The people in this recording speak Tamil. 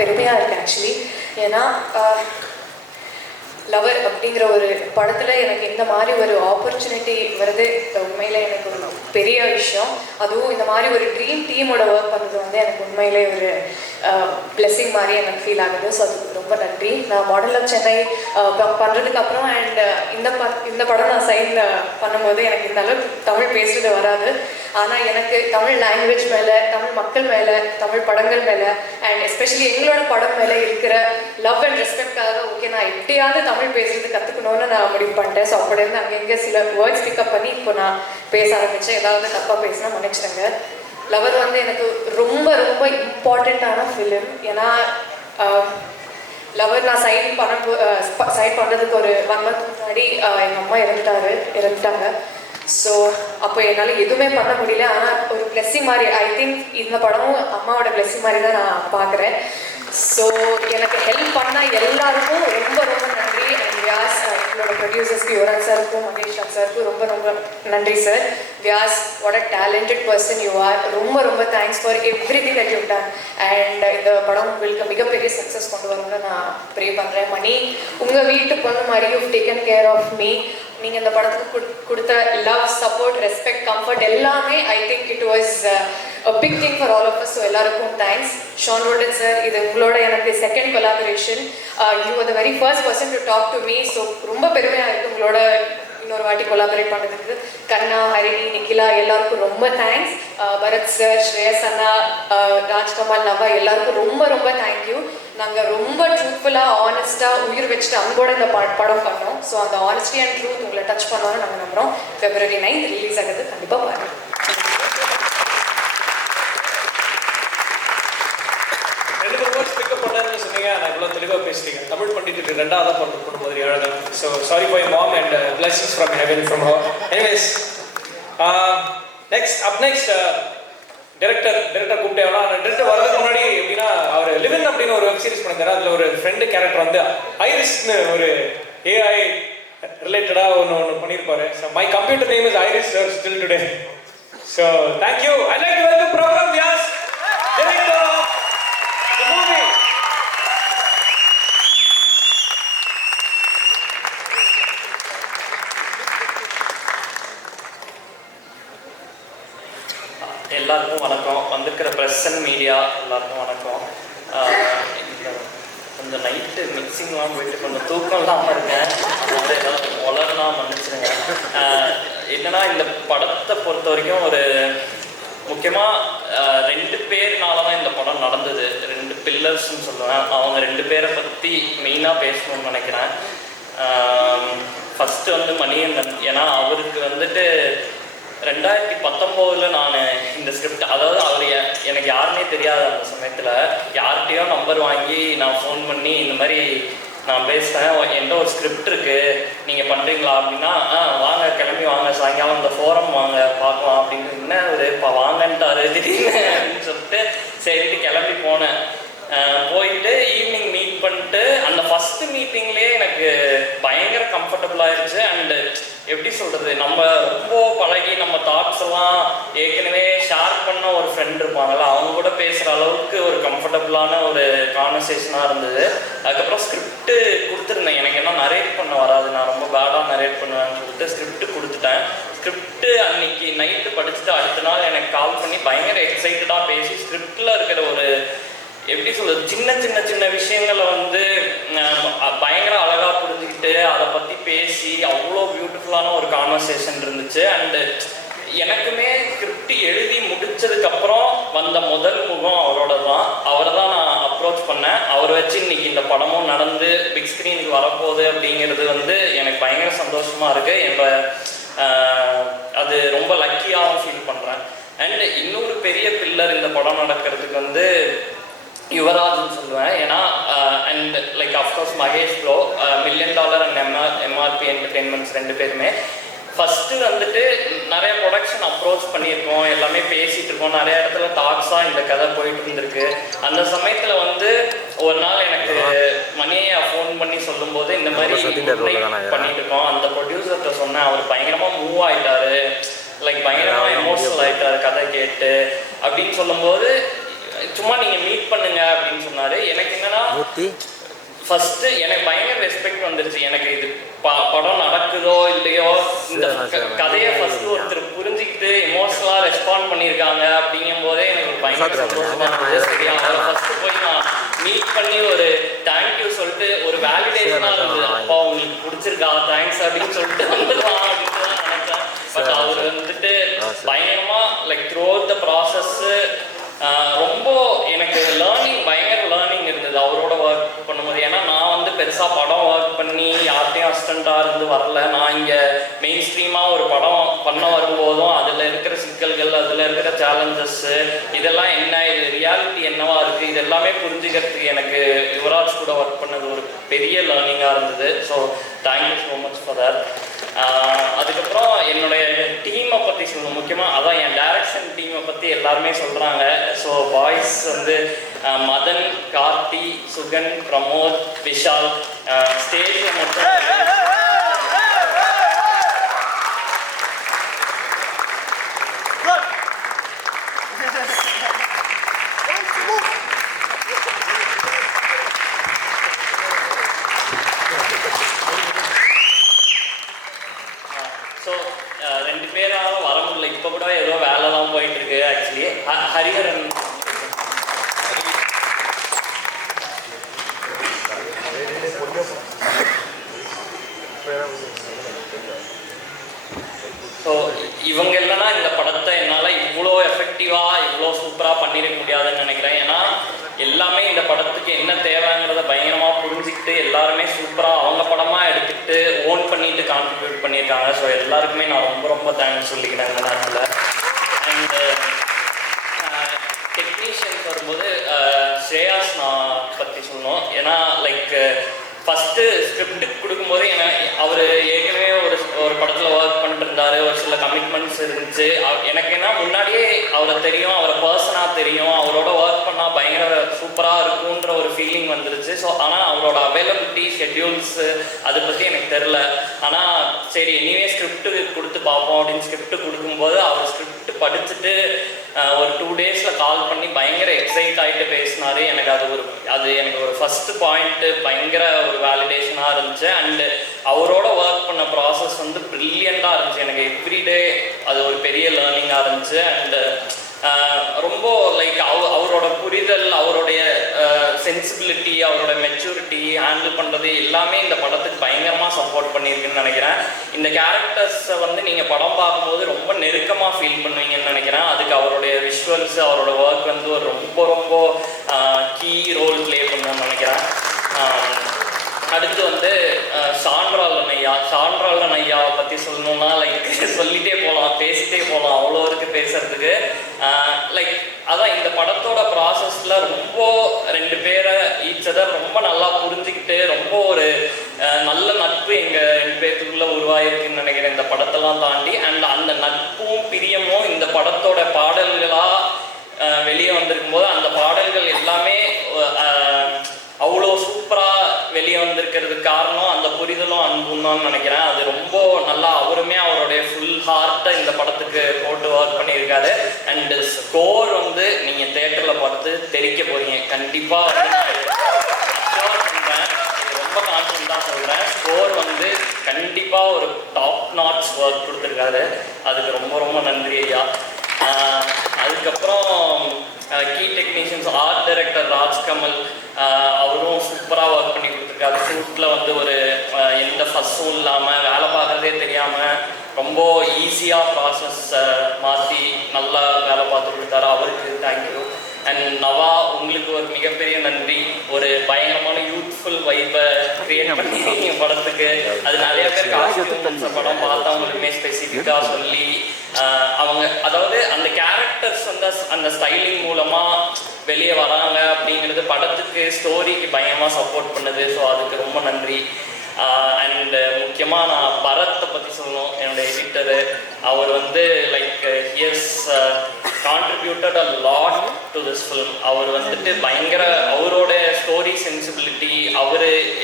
பெருமையாக இருக்குது ஆக்சுவலி. ஏன்னா லவர் அப்படிங்கிற ஒரு படத்தில் எனக்கு இந்த மாதிரி ஒரு ஆப்பர்ச்சுனிட்டி வருது உண்மையில் எனக்கு ஒரு பெரிய விஷயம். அதுவும் இந்த மாதிரி ஒரு ட்ரீம் டீமோட ஒர்க் பண்ணுறது வந்து எனக்கு உண்மையிலே ஒரு பிளெஸிங் மாதிரி எனக்கு ஃபீல் ஆகுது. ஸோ அதுக்கு ரொம்ப நன்றி. நான் மாடல் ஆஃப் சென்னை பண்ணுறதுக்கு அப்புறம் அண்ட் இந்த படம் நான் சைன் பண்ணும்போது எனக்கு இந்த அளவுக்கு தமிழ் பேசுறது வராது. ஆனால் எனக்கு தமிழ் லாங்குவேஜ் மேலே, தமிழ் மக்கள் மேலே, தமிழ் படங்கள் மேலே அண்ட் எஸ்பெஷலி எங்களோட படம் மேலே இருக்கிற லவ் அண்ட் ரெஸ்பெக்டாக ஓகே நான் எப்படியாவது தமிழ் பேசுறது கற்றுக்கணும்னு நான் முடிவு பண்ணிட்டேன். ஸோ அப்படியிருந்து அங்கங்கே சில வேர்ட்ஸ் பிக்கப் பண்ணி இப்போ நான் பேச ஆரம்பித்தேன். ஏதாவது தப்பாக பேசினா மன்னிச்சிடுங்க. லவர் வந்து எனக்கு ரொம்ப ரொம்ப இம்பார்ட்டண்ட்டான ஃபிலிம். ஏன்னா லவர் நான் சைன் பண்ணுறதுக்கு ஒரு 1 month முன்னாடி எங்கள் அம்மா இறந்துட்டாங்க. ஸோ அப்போ என்னால் எதுவுமே பண்ண முடியல. ஆனால் ஒரு பிளெஸ்ஸிங் மாதிரி ஐ திங்க் இந்த படமும் அம்மாவோட பிளெஸ்ஸிங் மாதிரி தான் நான் பார்க்குறேன். ஸோ எனக்கு ஹெல்ப் பண்ணால் எல்லாருக்கும் ரொம்ப ரொம்ப நன்றி. அண்ட் வியாஸ் எங்களோட ப்ரொடியூசர்ஸ்க்கு யுவராஜ் சாருக்கும் மகேஷ் சாருக்கும் ரொம்ப ரொம்ப நன்றி sir. Vyas what a talented person you are. ரொம்ப ரொம்ப thanks for everything that you done. And இந்த படம் உங்களுக்கு மிகப்பெரிய சக்ஸஸ் கொண்டு வரணும்னு நான் ப்ரே பண்ணுறேன். மணி உங்கள் வீட்டு பொண்ணு மாதிரி you taken care of me. நீங்கள் இந்த படத்துக்கு கொடுத்த லவ், சப்போர்ட், ரெஸ்பெக்ட், கம்ஃபர்ட் எல்லாமே I think it was a big thing for all of us. So எல்லாருக்கும் தேங்க்ஸ். ஷான் ரோல்டன் சார், இது உங்களோட எனக்கு second collaboration. You are the very first person to talk to me. So ரொம்ப பெருமையாக இருக்குது உங்களோட இன்னொரு வாட்டி கொலாபரேட் பண்ணுறதுக்கு. கண்ணா, ஹரிணி, நிக்கிலா எல்லாருக்கும் ரொம்ப தேங்க்ஸ். பரத் சார், ஸ்ரேயஸ் அண்ணா, ராஜ்கமல், நவா எல்லாருக்கும் ரொம்ப ரொம்ப தேங்க்யூ. நாங்கள் ரொம்ப ட்ரூத்ஃபுல்லாக, ஆனஸ்ட்டாக, உயிர் வச்சுட்டு அன்போட இந்த படம் பண்ணோம். ஸோ அந்த ஆனஸ்டி அண்ட் ட்ரூத் உங்களை டச் பண்ணோன்னு நாங்கள் நம்புகிறோம். February 9th ரிலீஸ் ஆகுது, கண்டிப்பாக பாருங்கள். தெளிவாக பேசுறீங்க. தமிழ் பண்டிட்டு ரெண்டாவது பண்ணும் மாதிரி அழகாக. So sorry for your mom and blessings from heaven from her. Anyways next director கூப்பிட்டே வேணா. டைரக்டர் வரதுக்கு முன்னாடி எப்படின்னா அவர் லிவின் அப்படின்னு ஒரு வெப் சீரிஸ் பண்ணிருந்தாரு. அதில் ஒரு ஃப்ரெண்டு கேரக்டர் வந்து ஐரிஸ்னு ஒரு ஏஐ ரிலேட்டடாக ஒன்று பண்ணியிருப்பாரு. So my computer name is Iris sir still today. So thank you. I like to welcome program Vyas, director of the movie. எல்லாருக்கும் வணக்கம். வந்திருக்கிற ப்ரெஸ் அண்ட் மீடியா எல்லாருக்கும் வணக்கம். கொஞ்சம் நைட்டு மிக்சிங்லாம் போயிட்டு கொஞ்சம் தூக்கம் இல்லாமல் இருக்கேன். அதனால் ஏதாவது வளர்னா மன்னிச்சிருங்க. என்னன்னா இந்த படத்தை பொறுத்த வரைக்கும் ஒரு முக்கியமாக 2 பேர்னால தான் இந்த படம் நடந்தது. 2 பில்லர்ஸ்ன்னு சொல்லுவேன். அவங்க 2 பேரை பற்றி மெயினாக பேசணும்னு நினைக்கிறேன். ஃபஸ்ட்டு வந்து மணிகண்டன். ஏன்னா அவருக்கு வந்துட்டு 2019 நான் இந்த ஸ்கிரிப்ட், அதாவது அவர் எனக்கு யாருன்னே தெரியாது அந்த சமயத்தில். யார்கிட்டையோ நம்பர் வாங்கி நான் ஃபோன் பண்ணி இந்த மாதிரி நான் பேசுகிறேன், என்கிட்ட ஒரு ஸ்கிரிப்ட் இருக்குது, நீங்கள் பண்ணுறீங்களா அப்படின்னா, வாங்க கிளம்பி வாங்க, சாயங்காலம் இந்த ஃபோரம் வாங்க பார்க்கலாம் அப்படின்னு ஒரு இப்போ வாங்கன்ட்டாரு திடீர்னு அப்படின்னு சொல்லிட்டு சரிட்டு கிளம்பி போனேன். போயிட்டு ஈவினிங் மீட் பண்ணிட்டு அந்த ஃபஸ்ட்டு மீட்டிங்லேயே எனக்கு பயங்கர கம்ஃபர்டபுளாகிடுச்சு. அண்டு எப்படி சொல்கிறது, நம்ம ரொம்ப பழகி நம்ம தாட்ஸ் எல்லாம் ஏற்கனவே ஷேர் பண்ண ஒரு ஃப்ரெண்ட் இருப்பாங்கள்ல, அவங்க கூட பேசுகிற அளவுக்கு ஒரு கம்ஃபர்டபுளான ஒரு கான்வர்சேஷனாக இருந்தது. அதுக்கப்புறம் ஸ்கிரிப்ட் கொடுத்துருந்தேன். எனக்கு என்ன நரேட் பண்ண வராது, நான் ரொம்ப பேடாக நரேட் பண்ணுவேன்னு சொல்லிட்டு ஸ்கிரிப்ட் கொடுத்துட்டேன். ஸ்கிரிப்ட் அன்னைக்கு நைட்டு படிச்சுட்டு அடுத்த நாள் எனக்கு கால் பண்ணி பயங்கர எக்ஸைட்டடாக பேசி ஸ்கிரிப்டில் இருக்கிற ஒரு எப்படி சொல்கிறது சின்ன விஷயங்களை வந்து பயங்கர அழகாக புரிஞ்சுக்கிட்டு அதை பற்றி பேசி அவ்வளோ பியூட்டிஃபுல்லான ஒரு கான்வர்சேஷன் இருந்துச்சு. அண்டு எனக்குமே ஸ்கிரிப்ட் எழுதி முடிச்சதுக்கப்புறம் வந்த முதல் முகம் அவரை தான் நான் அப்ரோச் பண்ணேன். அவரை வச்சு இன்னைக்கு இந்த படமும் நடந்து பிக் ஸ்க்ரீனுக்கு வரப்போகுது அப்படிங்கிறது வந்து எனக்கு பயங்கர சந்தோஷமாக இருக்குது. அது ரொம்ப லக்கியாகவும் ஃபீல் பண்ணுறேன். அண்ட் இன்னொரு பெரிய பில்லர் இந்த படம் நடக்கிறதுக்கு வந்து யுவராஜ்னு சொல்லுவேன். ஏன்னா and like of course Mahesh bro, $1 million and MRP entertainments 2 பேருமே. ஃபஸ்ட்டு வந்துட்டு நிறைய ப்ரொடக்ஷன் அப்ரோச் பண்ணியிருக்கோம், எல்லாமே பேசிகிட்டு இருக்கோம், நிறைய இடத்துல டாக்ஸாக இந்த கதை போயிட்டு இருந்திருக்கு. அந்த சமயத்தில் வந்து ஒரு நாள் எனக்கு மணியை ஃபோன் பண்ணி சொல்லும்போது இந்த மாதிரி பண்ணிட்டு இருக்கோம். அந்த ப்ரொடியூசர்கிட்ட சொன்னேன். அவர் பயங்கரமாக மூவ் ஆகிட்டாரு, லைக் பயங்கரமாக எமோஷனல் ஆகிட்டாரு கதை கேட்டு அப்படின்னு சொல்லும்போது சும்மா நீங்கள் மீட் பண்ணுங்க அப்படின்னு சொன்னார். எனக்கு என்னன்னா ஃபஸ்ட்டு எனக்கு பயங்கர ரெஸ்பெக்ட் வந்துருச்சு. எனக்கு இது படம் நடக்குதோ இல்லையோ இந்த கதையை ஃபஸ்ட்டு ஒருத்தர் புரிஞ்சுக்கிட்டு எமோஷனலாக ரெஸ்பாண்ட் பண்ணியிருக்காங்க அப்படிங்கும் போதே எனக்கு ஒரு பயங்கர சந்தோஷமாக இருந்தது. சரி, அவரை ஃபஸ்ட்டு போய் நான் மீட் பண்ணி ஒரு தேங்க்யூ சொல்லிட்டு ஒரு வேலிடேஷனாக இருந்தது. அப்பா உங்களுக்கு பிடிச்சிருக்கா, தேங்க்ஸ் அப்படின்னு சொல்லிட்டு வந்துடலாம் அப்படின்ட்டு தான் நினைச்சேன். பட் அவர் வந்துட்டு பயங்கரமாக like through out the process ரொம்ப எனக்கு பயங்கர லேர்னிங் இருந்தது அவரோட ஒர்க் பண்ணும்போது. ஏன்னா நான் வந்து பெருசாக படம் ஒர்க் பண்ணி யார்கிட்டையும் அசிஸ்டண்ட்டாக இருந்து வரல. நான் இங்கே மெயின் ஸ்ட்ரீமாக ஒரு படம் பண்ண வரும்போதும் அதில் இருக்கிற சிக்கல்கள், அதில் இருக்கிற சேலஞ்சஸ்ஸு, இதெல்லாம் என்ன, இது ரியாலிட்டி என்னவா இருக்குது, இது எல்லாமே புரிஞ்சுக்கிறதுக்கு எனக்கு யுவராஜ் கூட ஒர்க் பண்ணது ஒரு பெரிய லேர்னிங்காக இருந்தது. So thank you so much for that. அதுக்கப்புறம் என்னுடைய டீமை பற்றி சொல்லணும். முக்கியமாக அதான் என் டைரக்ஷன் டீமை பற்றி எல்லாருமே சொல்கிறாங்க. ஸோ பாய்ஸ் வந்து மதன், கார்த்தி, சுகன், பிரமோத், விஷால் ஸ்டேஜில் மட்டும் ரெண்டு பேராலும் வர முடியல. இப்போ கூட ஏதோ வேலைலாம் போயிட்டு இருக்கு. ஆக்சுவலி ஹரிஹரன் ஸோ இவங்க இல்லைன்னா இந்த படத்தை என்னால் இவ்வளோ எஃபெக்டிவாக இவ்வளோ சூப்பராக பண்ணியிருக்க முடியாதுன்னு நினைக்கிறேன். ஏன்னா எல்லாமே இந்த படத்துக்கு என்ன தேவைங்கிறத பயங்கரமாக புரிஞ்சுக்கிட்டு எல்லாருமே சூப்பராக அவங்க படமாக எடுத்துக்கிட்டு ஓன் பண்ணிட்டு கான்ட்ரிபியூட் பண்ணியிருக்காங்க. ஸோ எல்லாருக்குமே நான் ரொம்ப ரொம்ப தேங்க்ஸ் சொல்லிக்கிறேன் இந்த நேரத்தில். அண்டு டெக்னீஷியன்ஸ் வரும்போது ஸ்ரேயாஸ் நான் பற்றி சொல்லணும். ஏன்னா லைக் ஃபஸ்ட்டு ஸ்கிரிப்ட் கொடுக்கும்போது அவர் ஏற்கனவே ஒரு படத்தில் ஒர்க் பண்ணிட்டு இருந்தார். ஒரு சில கமிட்மெண்ட்ஸ் இருந்துச்சு. எனக்கு என்ன முன்னாடியே அவரை தெரியும், அவரை பர்சனாக தெரியும், அவரோட ஒர்க் பண்ணால் பயங்கர சூப்பராக இருக்குன்ற ஒரு ஃபீலிங் வந்துருச்சு. ஸோ ஆனால் அவரோட அவைலபிலிட்டி, ஷெட்யூல்ஸு அதை பற்றி எனக்கு தெரில. ஆனால் சரி எனிவே ஸ்கிரிப்ட் கொடுத்து பார்ப்போம் அப்படின்னு ஸ்கிரிப்ட் கொடுக்கும்போது அவர் ஸ்கிரிப்ட் படிச்சுட்டு ஒரு 2 டேஸில் கால் பண்ணி பயங்கர எக்ஸைட் ஆகிட்டு பேசினார். எனக்கு அது எனக்கு ஒரு ஃபஸ்ட்டு பாயிண்ட்டு பயங்கர ஒரு வேலிடேஷனாக இருந்துச்சு. அண்டு அவரோட ஒர்க் பண்ண ப்ராசஸ் வந்து ப்ரில்லியண்ட்டாக இருந்துச்சு. எனக்கு எவ்ரிடே அது ஒரு பெரிய லேர்னிங்காக இருந்துச்சு. அண்டு ரொம்ப லைக் அவரோட புரிதல், அவருடைய சென்சிபிலிட்டி, அவரோட மெச்சூரிட்டி, ஹேண்டில் பண்ணுறது எல்லாமே இந்த படத்துக்கு பயங்கரமாக சப்போர்ட் பண்ணியிருக்குன்னு நினைக்கிறேன். இந்த கேரக்டர்ஸை வந்து நீங்கள் படம் பார்க்கும்போது ரொம்ப நெருக்கமாக ஃபீல் பண்ணுவீங்கன்னு நினைக்கிறேன். அதுக்கு அவருடைய விஷுவல்ஸ், அவரோட ஒர்க் வந்து ஒரு ரொம்ப ரொம்ப கீ ரோல் ப்ளே பண்ணணும்னு நினைக்கிறேன். அடுத்து வந்து சான்றாளன் ஐயாவை பற்றி சொல்லணும்னா லைக் சொல்லிகிட்டே போகலாம், பேசிகிட்டே போகலாம், அவ்வளோ இருக்குது பேசுகிறதுக்கு. லைக் அதான் இந்த படத்தோட ப்ராசஸில் ரொம்ப 2 பேரை ஈச்சதர் ரொம்ப நல்லா புரிஞ்சுக்கிட்டு ரொம்ப ஒரு நல்ல நட்பு எங்கள் 2 பேருக்குள்ளே உருவாயிருக்குன்னு நினைக்கிறேன் இந்த படத்தெல்லாம் தாண்டி. அண்ட் அந்த நட்பும் பிரியமும் இந்த படத்தோட பாடல்களாக வெளியே வந்திருக்கும் போது அந்த பாடல்கள் எல்லாமே அவ்வளோ சூப்பராக வெளியே வந்திருக்கிறதுக்கு காரணம் அந்த புரிதலும் அன்பும் தான் நினைக்கிறேன். அது ரொம்ப நல்லா அவருமே அவருடைய ஃபுல் ஹார்ட்டை இந்த படத்துக்கு போட்டு ஒர்க் பண்ணியிருக்காரு. அண்டு ஸ்கோர் வந்து நீங்கள் தேட்டரில் பார்த்து தெரிக்க போகிறீங்க கண்டிப்பாக. சொல்கிறேன், ரொம்ப கான்ஃபிடண்ட்டாக சொல்கிறேன். ஸ்கோர் வந்து கண்டிப்பாக ஒரு டாப் நாட்ச் ஒர்க் கொடுத்துருக்காரு. அதுக்கு ரொம்ப ரொம்ப நன்றி ஐயா. அதுக்கப்புறம் key technicians, art director Rajkamal, அவரும் சூப்பராக ஒர்க் பண்ணி கொடுத்துருக்காரு. ஷூட்டில் வந்து ஒரு எந்த ஃபஸ்ஸும் இல்லாமல் வேலை பார்க்குறதே தெரியாமல் ரொம்ப ஈஸியாக ப்ராசஸ் மாற்றி நல்லா வேலை பார்த்து கொடுத்தாரு. அவருக்கு தேங்க்யூ. அண்ட் நவா, உங்களுக்கு ஒரு மிகப்பெரிய நன்றி. ஒரு பயங்கரமான யூத்ஃபுல் வைப்பை க்ரியேட் பண்ணி படத்துக்கு அது நிறைய பேர் காஸ்டியூம்ஸ் படம் பார்த்தவங்களுமே ஸ்பெசிஃபிக்காக சொல்லி அவங்க அதாவது அந்த கேரக்டர்ஸ் வந்து அந்த ஸ்டைலிங் மூலமாக வெளியே வராங்க அப்படிங்கிறது படத்துக்கு ஸ்டோரிக்கு பயங்கரமாக சப்போர்ட் பண்ணுது. ஸோ அதுக்கு ரொம்ப நன்றி. அண்ட் முக்கியமாக நான் பரத்தை பற்றி சொல்லணும். என்னோட எடிட்டரு அவர் வந்து like he's contributed a lot to this film. அவர் வந்துட்டு பயங்கர அவரோட ஸ்டோரி சென்சிபிலிட்டி, அவர்